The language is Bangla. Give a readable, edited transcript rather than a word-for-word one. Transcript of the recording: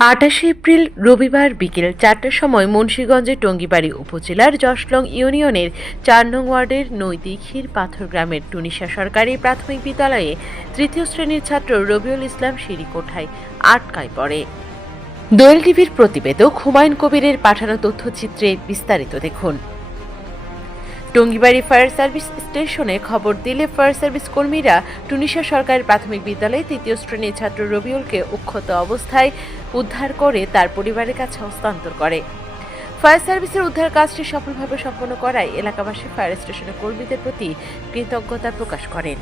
২৮ এপ্রিল রবিবার বিকেল ৪টার সময় মুন্সিগঞ্জের টঙ্গীবাড়ি উপজেলার জশলং ইউনিয়নের ৪ নং ওয়ার্ডের নৈদিঘির পাথর গ্রামের টুনিশা সরকারি প্রাথমিক বিদ্যালয়ে তৃতীয় শ্রেণীর ছাত্র রবিউল ইসলাম সিঁড়ি কোঠায় আটকায় পড়ে। দোয়েল টিভির প্রতিবেদক হুমায়ুন কবিরের পাঠানো তথ্যচিত্রে বিস্তারিত দেখুন। টঙ্গীবাড়ি ফায়ার সার্ভিস স্টেশনে খবর দিলে ফায়ার সার্ভিস কর্মীরা টুনিশা সরকারি প্রাথমিক বিদ্যালয়ে তৃতীয় শ্রেণীর ছাত্র রবিউলকে অক্ষত অবস্থায় উদ্ধার করে তার পরিবারের কাছে হস্তান্তর করে। ফায়ার সার্ভিসের উদ্ধার কাজটি সফলভাবে সম্পন্ন করায় এলাকাবাসী ফায়ার স্টেশনের কর্মীদের প্রতি কৃতজ্ঞতা প্রকাশ করেন।